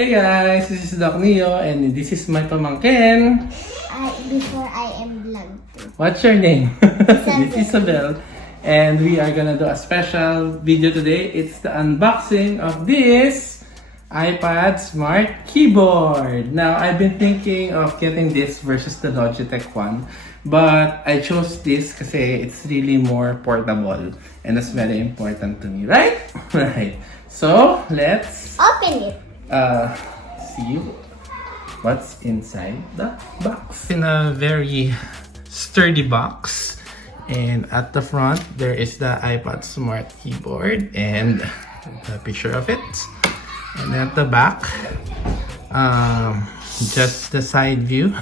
Hey guys, this is Doc Nino and this is my pamangkin. Before I am vlog too. What's your name? Isabel. This is Isabel. And we are gonna do a special video today. It's the unboxing of this iPad Smart Keyboard. Now, I've been thinking of getting this versus the Logitech one. But I chose this because it's really more portable. And that's very important to me, right? Right. So, let's Open it. see what's inside the box. In a very sturdy box, and at the front there is the iPad Smart Keyboard and the picture of it, and at the back just the side view.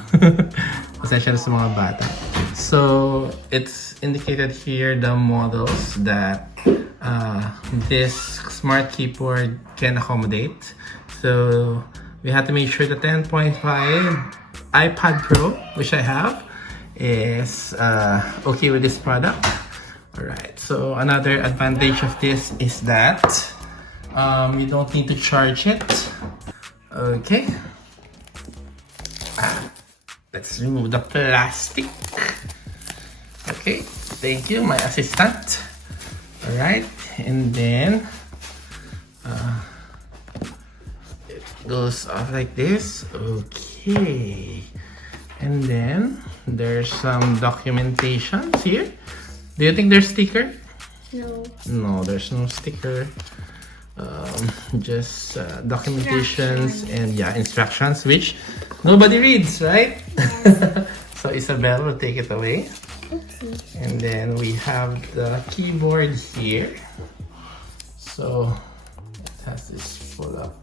Pasensya na sa mga bata. So it's indicated here the models that this smart keyboard can accommodate. So we have to make sure the 10.5 iPad Pro, which I have, is okay with this product. Alright, so another advantage of this is that you don't need to charge it. Okay. Let's remove the plastic. Okay, thank you, my assistant. Alright, and then it goes off like this. Okay, and then there's some documentations here. Do you think there's sticker? No. No, there's no sticker. Just documentations and instructions, which nobody reads, right? Yes. So Isabel will take it away. Oopsie. And then we have the keyboard here. So it has this full up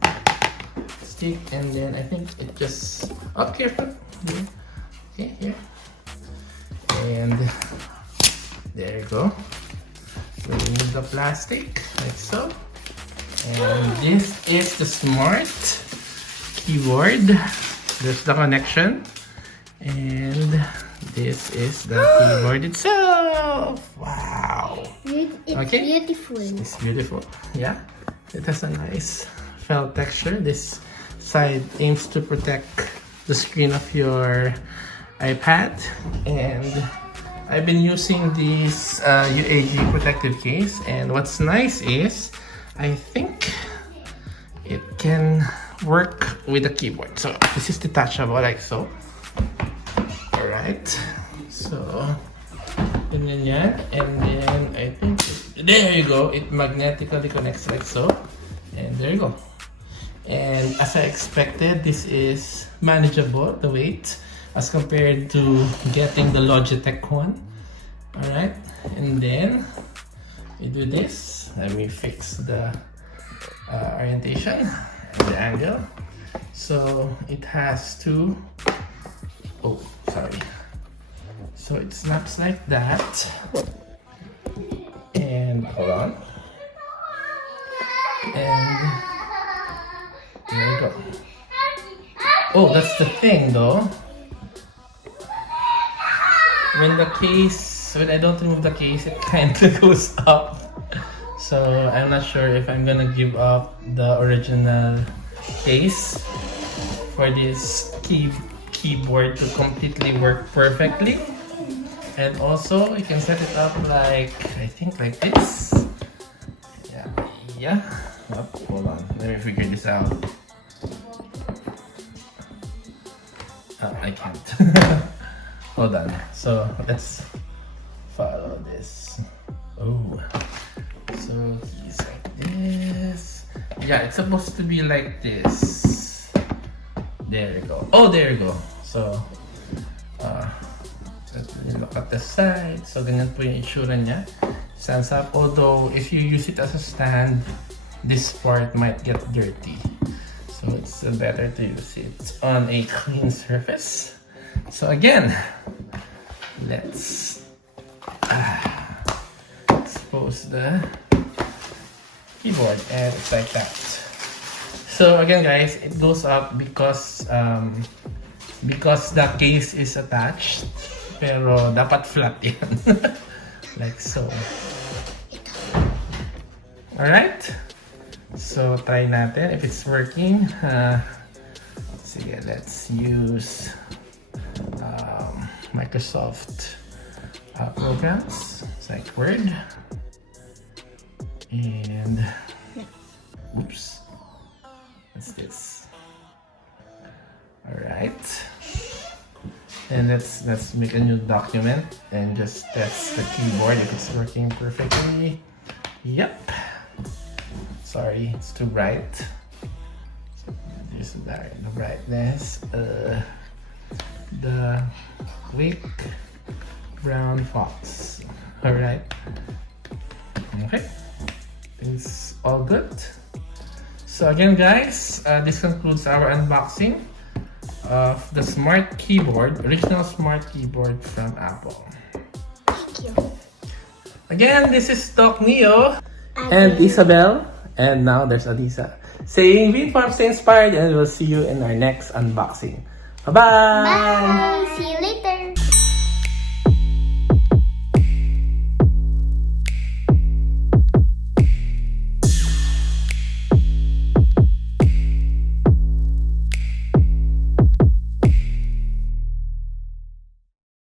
stick, and then I think it just careful. Okay, here. And there you go. Remove the plastic like so. And this is the smart keyboard. There's the connection. And this is the keyboard itself. Wow. It's beautiful. It's beautiful. Yeah. It has a nice felt texture. This side aims to protect the screen of your iPad. And I've been using this UAG protective case. And what's nice is I think it can work with the keyboard. So this is detachable like so. Alright. So ganyan yan. And then I think there you go. It magnetically connects like so. And there you go. And as I expected, this is manageable, the weight, as compared to getting the Logitech one. Alright. And then we do this. Let me fix the orientation and the angle. So it has two. Oh, sorry. So it snaps like that. And hold on. And there you go. Oh, that's the thing though. When I don't remove the case, it kind of goes up. So I'm not sure if I'm gonna give up the original case for this keyboard to completely work perfectly. And also you can set it up like, I think like this. Yeah. Oh, hold on, let me figure this out. Oh, I can't. Hold on. So let's follow this. Oh. So he's like this. Yeah, it's supposed to be like this. There you go. Oh, there you go. So, look at the side. So, ganyan po yung itsura niya. Stands up. Although, if you use it as a stand, this part might get dirty. So, it's better to use it on a clean surface. So, again, let's expose the keyboard, and it's like that. So again guys, it goes up because the case is attached, pero dapat flat yan. Like so. Alright? So, try natin if it's working. Sige, let's use Microsoft programs. It's like Word. And, oops. What's this? Alright. And let's make a new document and just test the keyboard if it's working perfectly. Yep. Sorry, it's too bright. There's the brightness. The quick brown fox. Alright. Okay. It's all good. So again guys, this concludes our unboxing of the smart keyboard, original smart keyboard from Apple. Thank you. Again, this is Doc Neo and Isabel, and now there's Alisa saying be informed, stay inspired, and we'll see you in our next unboxing. Bye-bye! Bye! See you later!